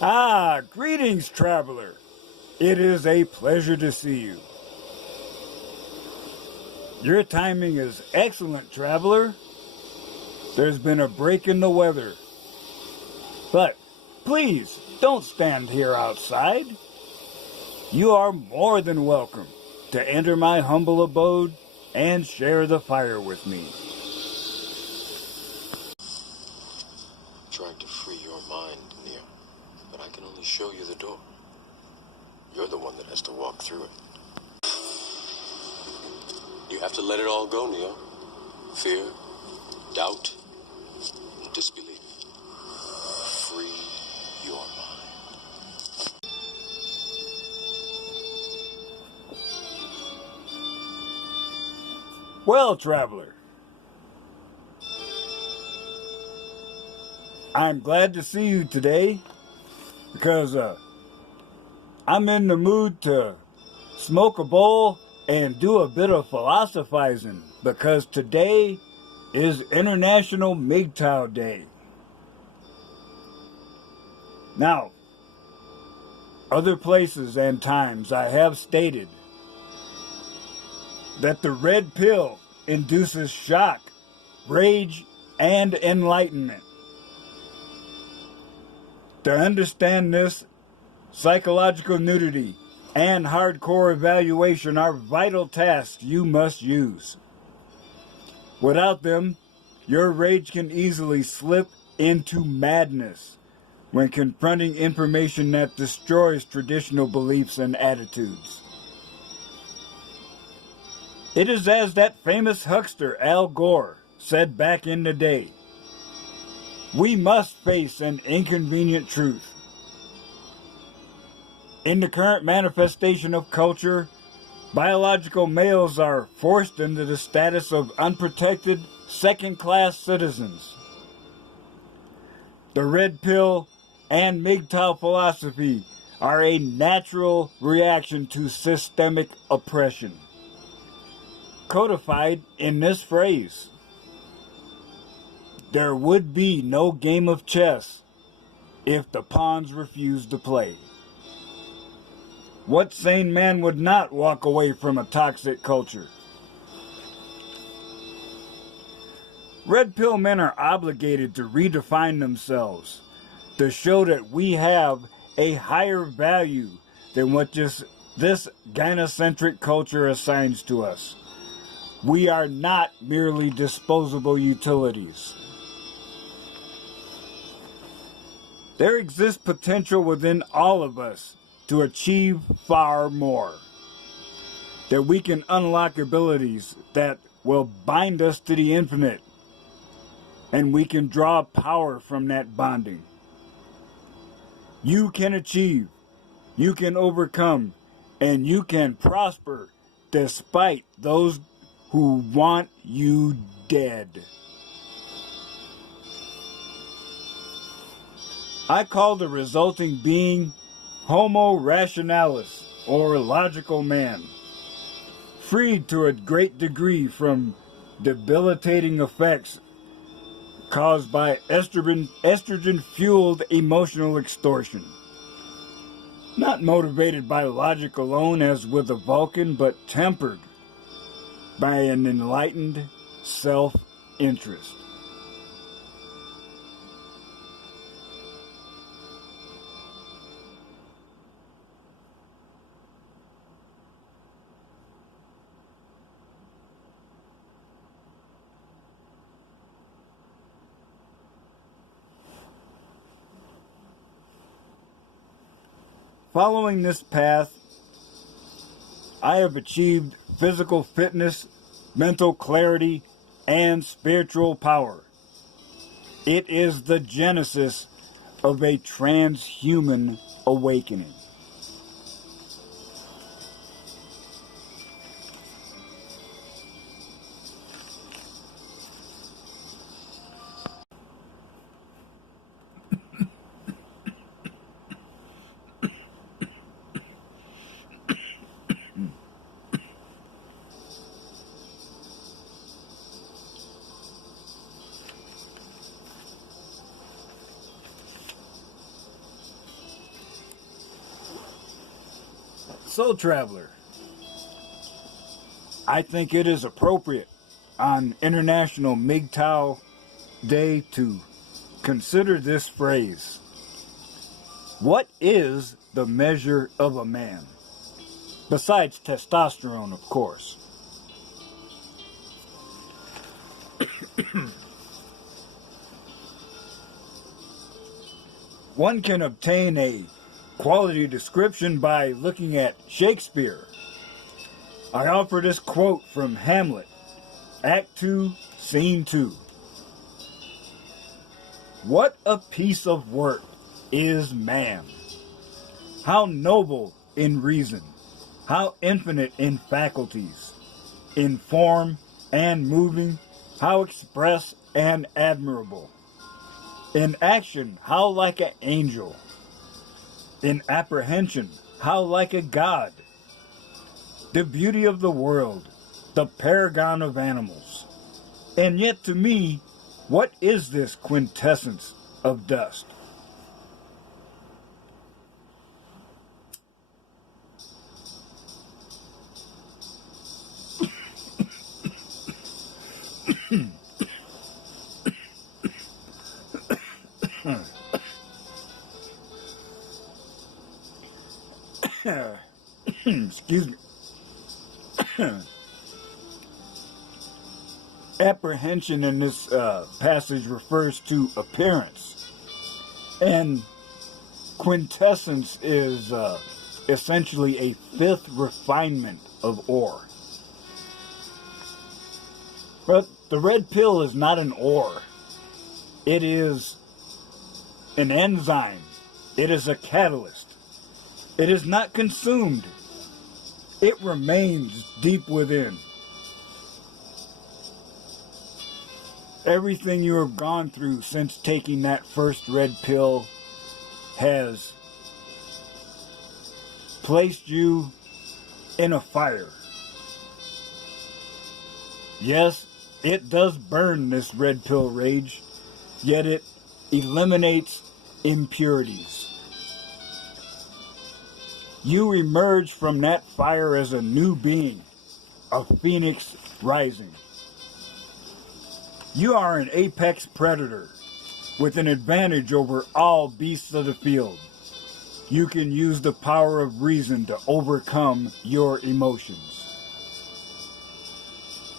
Greetings, traveler. It is a pleasure to see you. Your timing is excellent, traveler. There's been a break in the weather. But please, don't stand here outside. You are more than welcome to enter my humble abode and share the fire with me. Trying to free your mind, Neo, but I can only show you the door. You're the one that has to walk through it. You have to let it all go, Neo. Fear, doubt, and disbelief. Free your mind. Well, traveler, I'm glad to see you today because I'm in the mood to smoke a bowl and do a bit of philosophizing because today is International MGTOW Day. Now, other places and times I have stated that the red pill induces shock, rage, and enlightenment. To understand this, psychological nudity and hardcore evaluation are vital tasks you must use. Without them, your rage can easily slip into madness when confronting information that destroys traditional beliefs and attitudes. It is as that famous huckster Al Gore said back in the day, we must face an inconvenient truth. In the current manifestation of culture, biological males are forced into the status of unprotected, second-class citizens. The red pill and MGTOW philosophy are a natural reaction to systemic oppression, codified in this phrase: there would be no game of chess if the pawns refused to play. What sane man would not walk away from a toxic culture? Red pill men are obligated to redefine themselves, to show that we have a higher value than what this gynocentric culture assigns to us. We are not merely disposable utilities. There exists potential within all of us to achieve far more. That we can unlock abilities that will bind us to the infinite, and we can draw power from that bonding. You can achieve, you can overcome, and you can prosper despite those who want you dead. I call the resulting being Homo rationalis, or logical man, freed to a great degree from debilitating effects caused by estrogen-fueled emotional extortion. Not motivated by logic alone as with a Vulcan, but tempered by an enlightened self-interest. Following this path, I have achieved physical fitness, mental clarity, and spiritual power. It is the genesis of a transhuman awakening. So, traveler, I think it is appropriate on International MGTOW Day to consider this phrase. What is the measure of a man? Besides testosterone, of course. One can obtain a quality description by looking at Shakespeare. I offer this quote from Hamlet, Act 2, Scene 2. What a piece of work is man! How noble in reason, how infinite in faculties, in form and moving, how express and admirable. In action, how like an angel. In apprehension, how like a god. The beauty of the world, the paragon of animals. And yet to me, what is this quintessence of dust? Excuse me. Apprehension in this passage refers to appearance, and quintessence is essentially a fifth refinement of ore. But the red pill is not an ore. It is an enzyme. It is a catalyst. It is not consumed. It remains deep within. Everything you have gone through since taking that first red pill has placed you in a fire. Yes, it does burn, this red pill rage, yet it eliminates impurities. You emerge from that fire as a new being, a phoenix rising. You are an apex predator with an advantage over all beasts of the field. You can use the power of reason to overcome your emotions.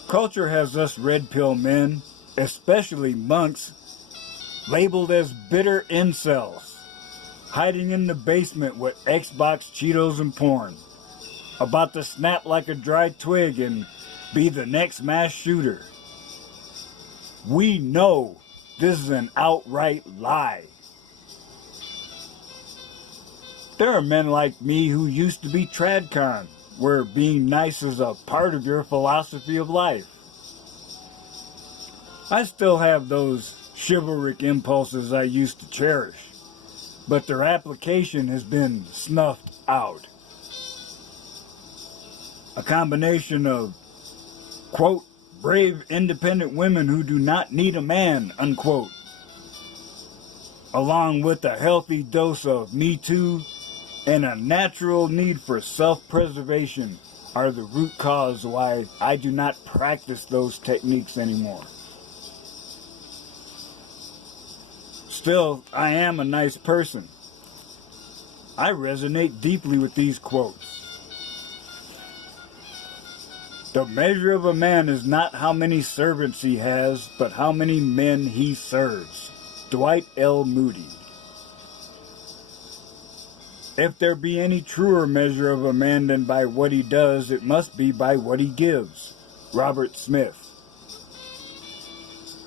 Culture has us red pill men, especially monks, labeled as bitter incels, hiding in the basement with Xbox, Cheetos, and porn, about to snap like a dry twig and be the next mass shooter. We know this is an outright lie. There are men like me who used to be tradcon, where being nice is a part of your philosophy of life. I still have those chivalric impulses I used to cherish, but their application has been snuffed out. A combination of, quote, brave, independent women who do not need a man, unquote, along with a healthy dose of Me Too and a natural need for self-preservation are the root cause why I do not practice those techniques anymore. Still, I am a nice person. I resonate deeply with these quotes. The measure of a man is not how many servants he has, but how many men he serves. Dwight L. Moody. If there be any truer measure of a man than by what he does, it must be by what he gives. Robert Smith.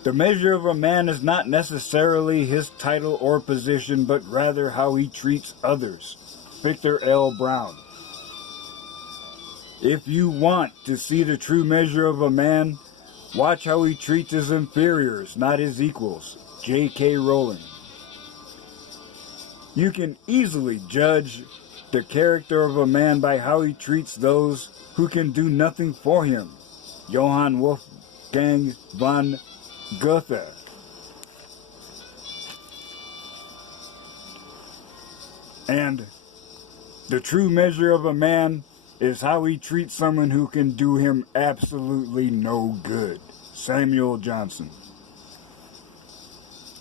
The measure of a man is not necessarily his title or position, but rather how he treats others. Victor L. Brown. If you want to see the true measure of a man, watch how he treats his inferiors, not his equals. J.K. Rowling. You can easily judge the character of a man by how he treats those who can do nothing for him. Johann Wolfgang von Goethe. And The true measure of a man is how he treats someone who can do him absolutely no good. Samuel Johnson.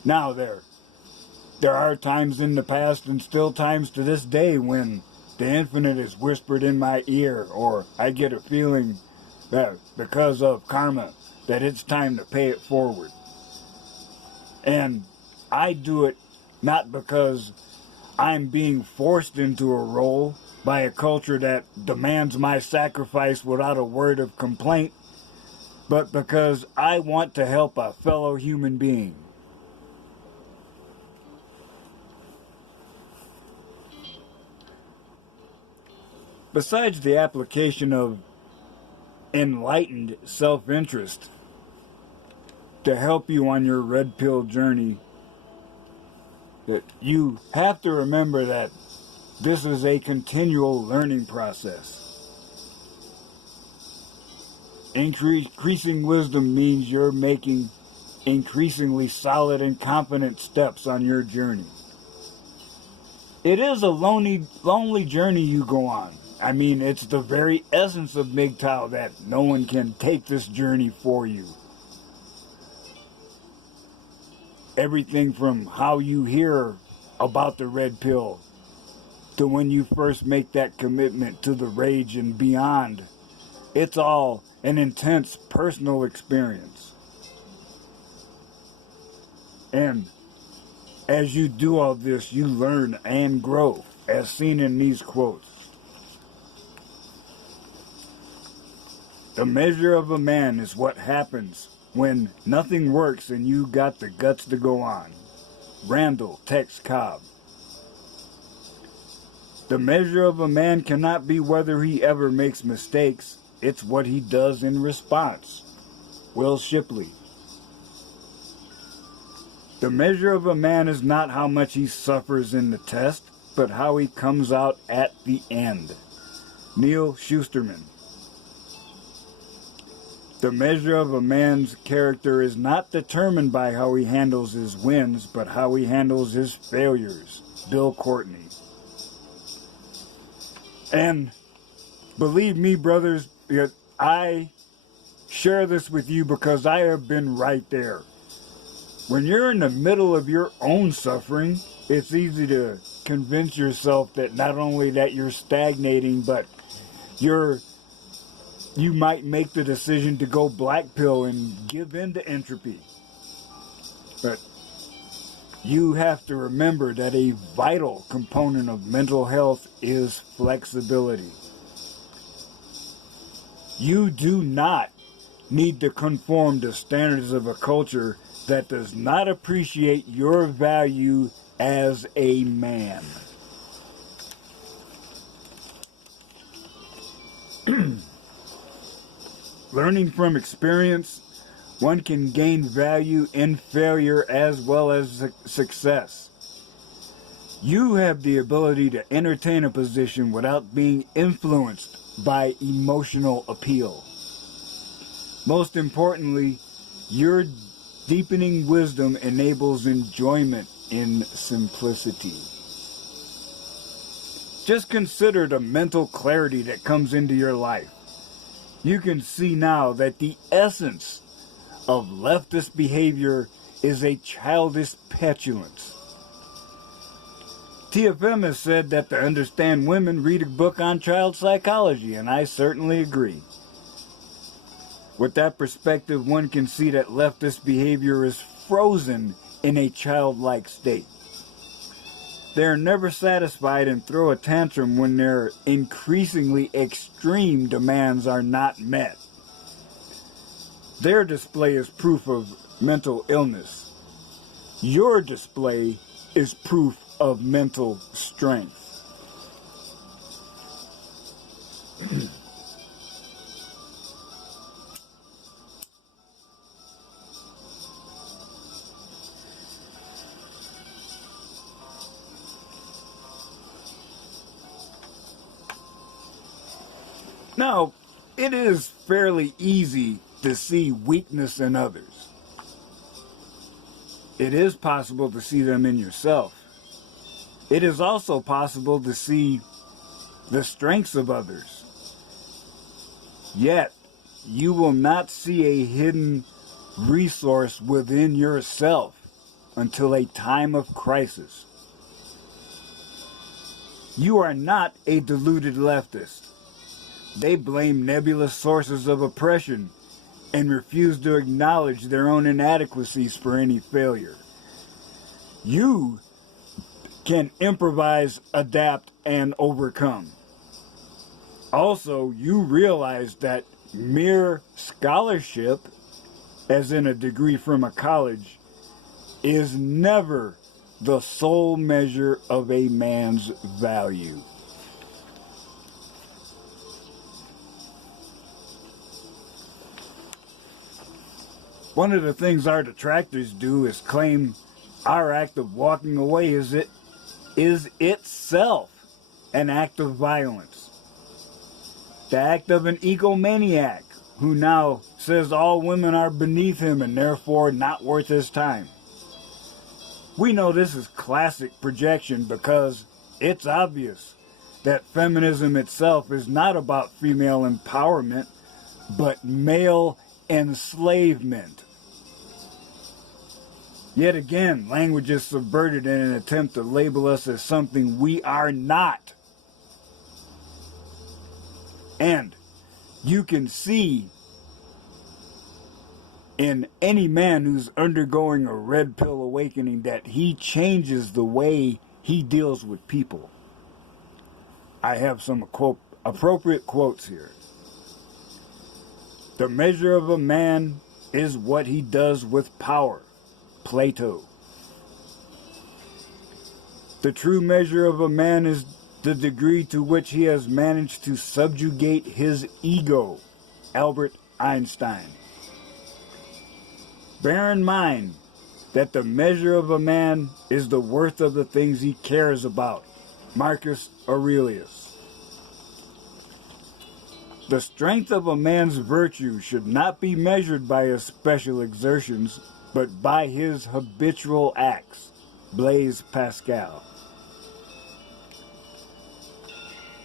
Now there are times in the past and still times to this day when the infinite is whispered in my ear, or I get a feeling that because of karma, that it's time to pay it forward. And I do it not because I'm being forced into a role by a culture that demands my sacrifice without a word of complaint, but because I want to help a fellow human being. Besides the application of enlightened self-interest to help you on your red pill journey, that you have to remember that this is a continual learning process. Increasing wisdom means you're making increasingly solid and confident steps on your journey. It is a lonely journey you go on. I mean, it's the very essence of MGTOW that no one can take this journey for you. Everything from how you hear about the red pill to when you first make that commitment to the rage and beyond. It's all an intense personal experience. And as you do all this, you learn and grow, as seen in these quotes. The measure of a man is what happens when nothing works and you got the guts to go on. Randall Tex Cobb. The measure of a man cannot be whether he ever makes mistakes. It's what he does in response. Will Shipley. The measure of a man is not how much he suffers in the test, but how he comes out at the end. Neil Schusterman. The measure of a man's character is not determined by how he handles his wins, but how he handles his failures. Bill Courtney. And believe me, brothers, I share this with you because I have been right there. When you're in the middle of your own suffering, it's easy to convince yourself that not only that you're stagnating, but you might make the decision to go black pill and give in to entropy. But you have to remember that a vital component of mental health is flexibility. You do not need to conform to standards of a culture that does not appreciate your value as a man. Learning from experience, one can gain value in failure as well as success. You have the ability to entertain a position without being influenced by emotional appeal. Most importantly, your deepening wisdom enables enjoyment in simplicity. Just consider the mental clarity that comes into your life. You can see now that the essence of leftist behavior is a childish petulance. TFM has said that to understand women, read a book on child psychology, and I certainly agree. With that perspective, one can see that leftist behavior is frozen in a childlike state. They are never satisfied and throw a tantrum when their increasingly extreme demands are not met. Their display is proof of mental illness. Your display is proof of mental strength. Now, it is fairly easy to see weakness in others. It is possible to see them in yourself. It is also possible to see the strengths of others. Yet, you will not see a hidden resource within yourself until a time of crisis. You are not a deluded leftist. They blame nebulous sources of oppression and refuse to acknowledge their own inadequacies for any failure. You can improvise, adapt, and overcome. Also, you realize that mere scholarship, as in a degree from a college, is never the sole measure of a man's value. One of the things our detractors do is claim our act of walking away is itself an act of violence. The act of an egomaniac who now says all women are beneath him and therefore not worth his time. We know this is classic projection because it's obvious that feminism itself is not about female empowerment, but male enslavement. Yet again, language is subverted in an attempt to label us as something we are not. And you can see in any man who's undergoing a red pill awakening that he changes the way he deals with people. I have some appropriate quotes here. The measure of a man is what he does with power. Plato. The true measure of a man is the degree to which he has managed to subjugate his ego. Albert Einstein. Bear in mind that the measure of a man is the worth of the things he cares about. Marcus Aurelius. The strength of a man's virtue should not be measured by his special exertions, but by his habitual acts. Blaise Pascal.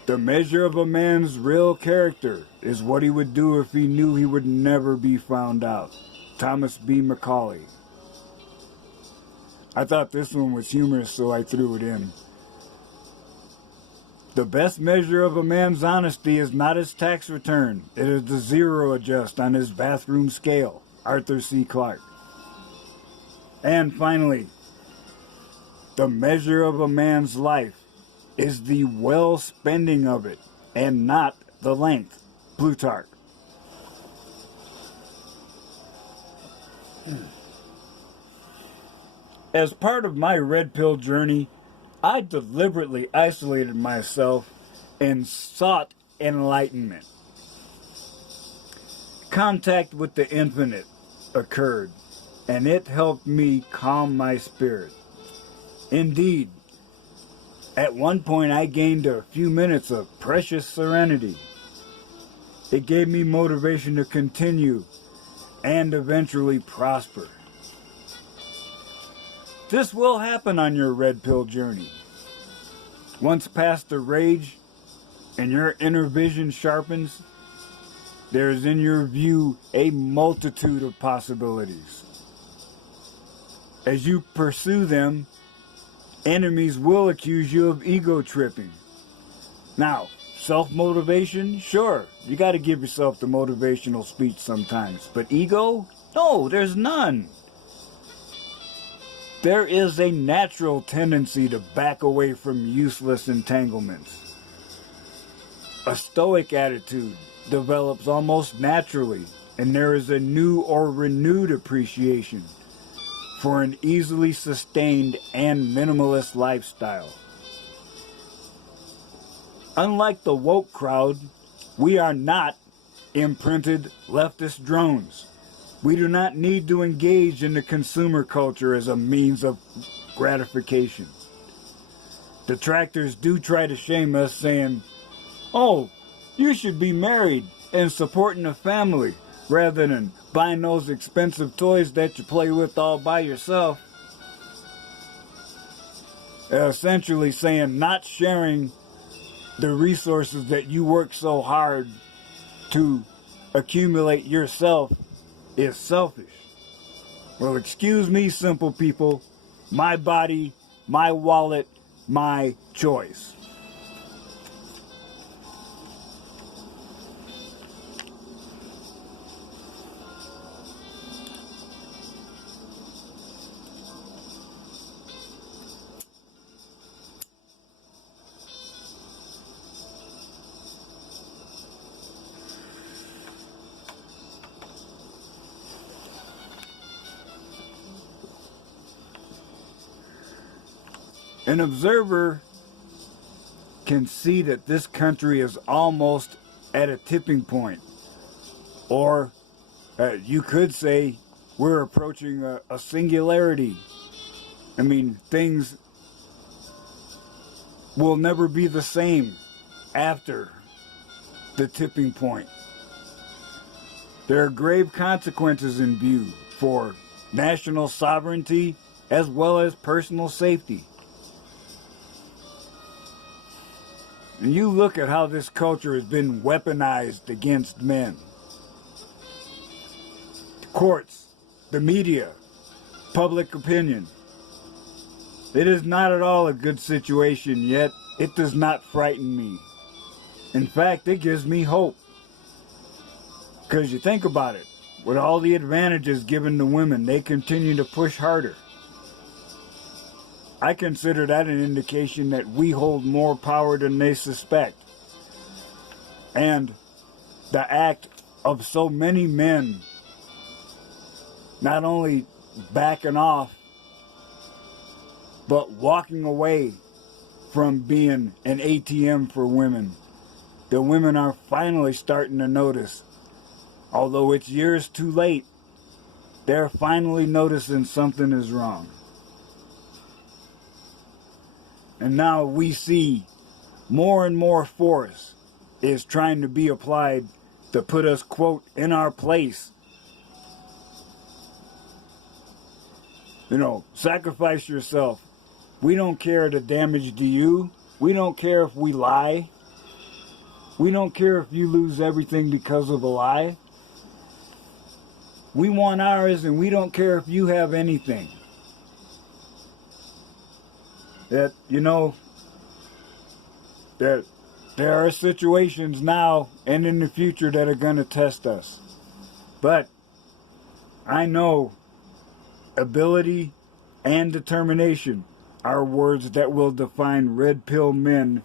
The measure of a man's real character is what he would do if he knew he would never be found out. Thomas B. Macaulay. I thought this one was humorous, so I threw it in. The best measure of a man's honesty is not his tax return. It is the zero adjust on his bathroom scale. Arthur C. Clarke. And finally, the measure of a man's life is the well spending of it and not the length. Plutarch. As part of my red pill journey, I deliberately isolated myself and sought enlightenment. Contact with the infinite occurred, and it helped me calm my spirit. Indeed, at one point I gained a few minutes of precious serenity. It gave me motivation to continue and eventually prosper. This will happen on your red pill journey. Once past the rage and your inner vision sharpens, there is in your view a multitude of possibilities. As you pursue them, enemies will accuse you of ego tripping. Now, self-motivation, sure, you got to give yourself the motivational speech sometimes. But ego? No, there's none. There is a natural tendency to back away from useless entanglements. A stoic attitude develops almost naturally, and there is a new or renewed appreciation for an easily sustained and minimalist lifestyle. Unlike the woke crowd, we are not imprinted leftist drones. We do not need to engage in the consumer culture as a means of gratification. Detractors do try to shame us, saying, "Oh, you should be married and supporting a family rather than buying those expensive toys that you play with all by yourself." Essentially saying not sharing the resources that you work so hard to accumulate yourself is selfish. Well, excuse me, simple people. My body, my wallet, my choice. An observer can see that this country is almost at a tipping point. Or you could say we're approaching a singularity. I mean, things will never be the same after the tipping point. There are grave consequences in view for national sovereignty as well as personal safety. And you look at how this culture has been weaponized against men. The courts, the media, public opinion. It is not at all a good situation, yet it does not frighten me. In fact, it gives me hope. Because you think about it, with all the advantages given to women, they continue to push harder. I consider that an indication that we hold more power than they suspect. And the act of so many men not only backing off, but walking away from being an ATM for women. The women are finally starting to notice. Although it's years too late, they're finally noticing something is wrong. And now we see more and more force is trying to be applied to put us, quote, in our place. You know, sacrifice yourself. We don't care the damage to you. We don't care if we lie. We don't care if you lose everything because of a lie. We want ours, and we don't care if you have anything. That, you know, there are situations now and in the future that are going to test us. But I know ability and determination are words that will define red pill men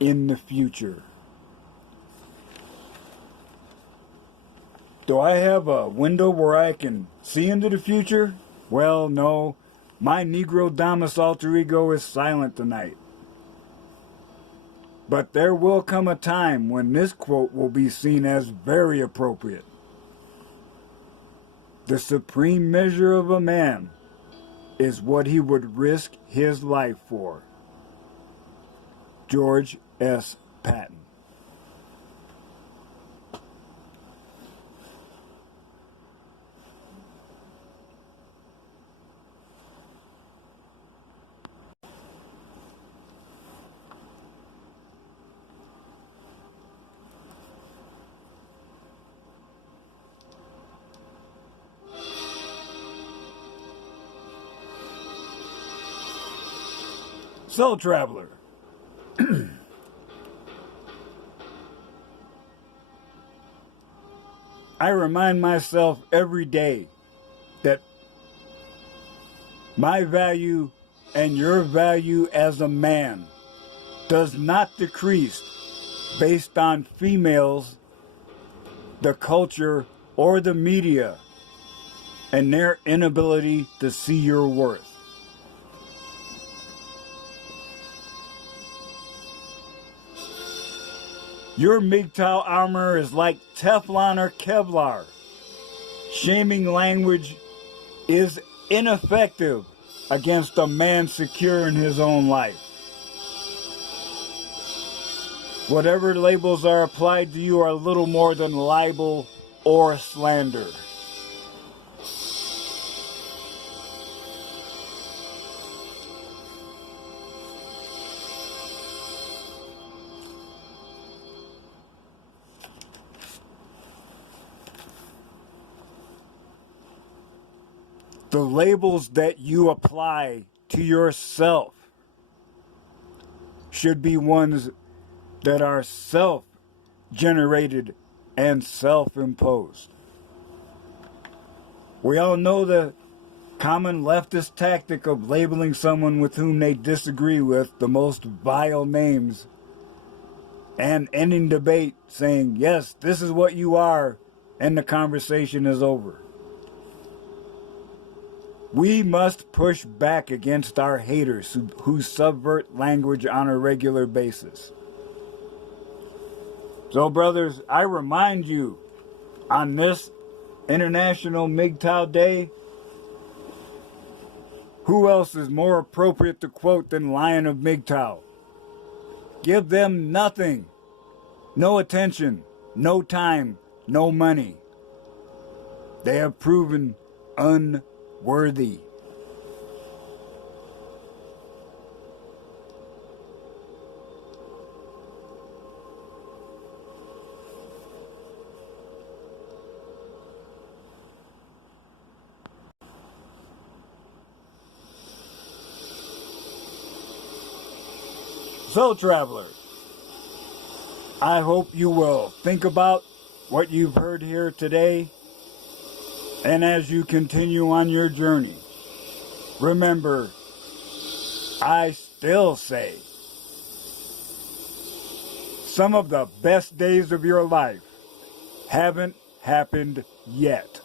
in the future. Do I have a window where I can see into the future? Well, no. My Negro Damas alter ego is silent tonight. But there will come a time when this quote will be seen as very appropriate. The supreme measure of a man is what he would risk his life for. George S. Patton. Soul Traveler. I remind myself every day that my value and your value as a man does not decrease based on females, the culture, or the media and their inability to see your worth. Your MGTOW armor is like Teflon or Kevlar. Shaming language is ineffective against a man secure in his own life. Whatever labels are applied to you are little more than libel or slander. The labels that you apply to yourself should be ones that are self-generated and self-imposed. We all know the common leftist tactic of labeling someone with whom they disagree with the most vile names and ending debate saying, yes, this is what you are, and the conversation is over. We must push back against our haters who subvert language on a regular basis. So, brothers, I remind you, on this International MGTOW Day, who else is more appropriate to quote than Lion of MGTOW? Give them nothing, no attention, no time, no money. They have proven unworthy. So, traveler, I hope you will think about what you've heard here today, and as you continue on your journey, remember, I still say, some of the best days of your life haven't happened yet.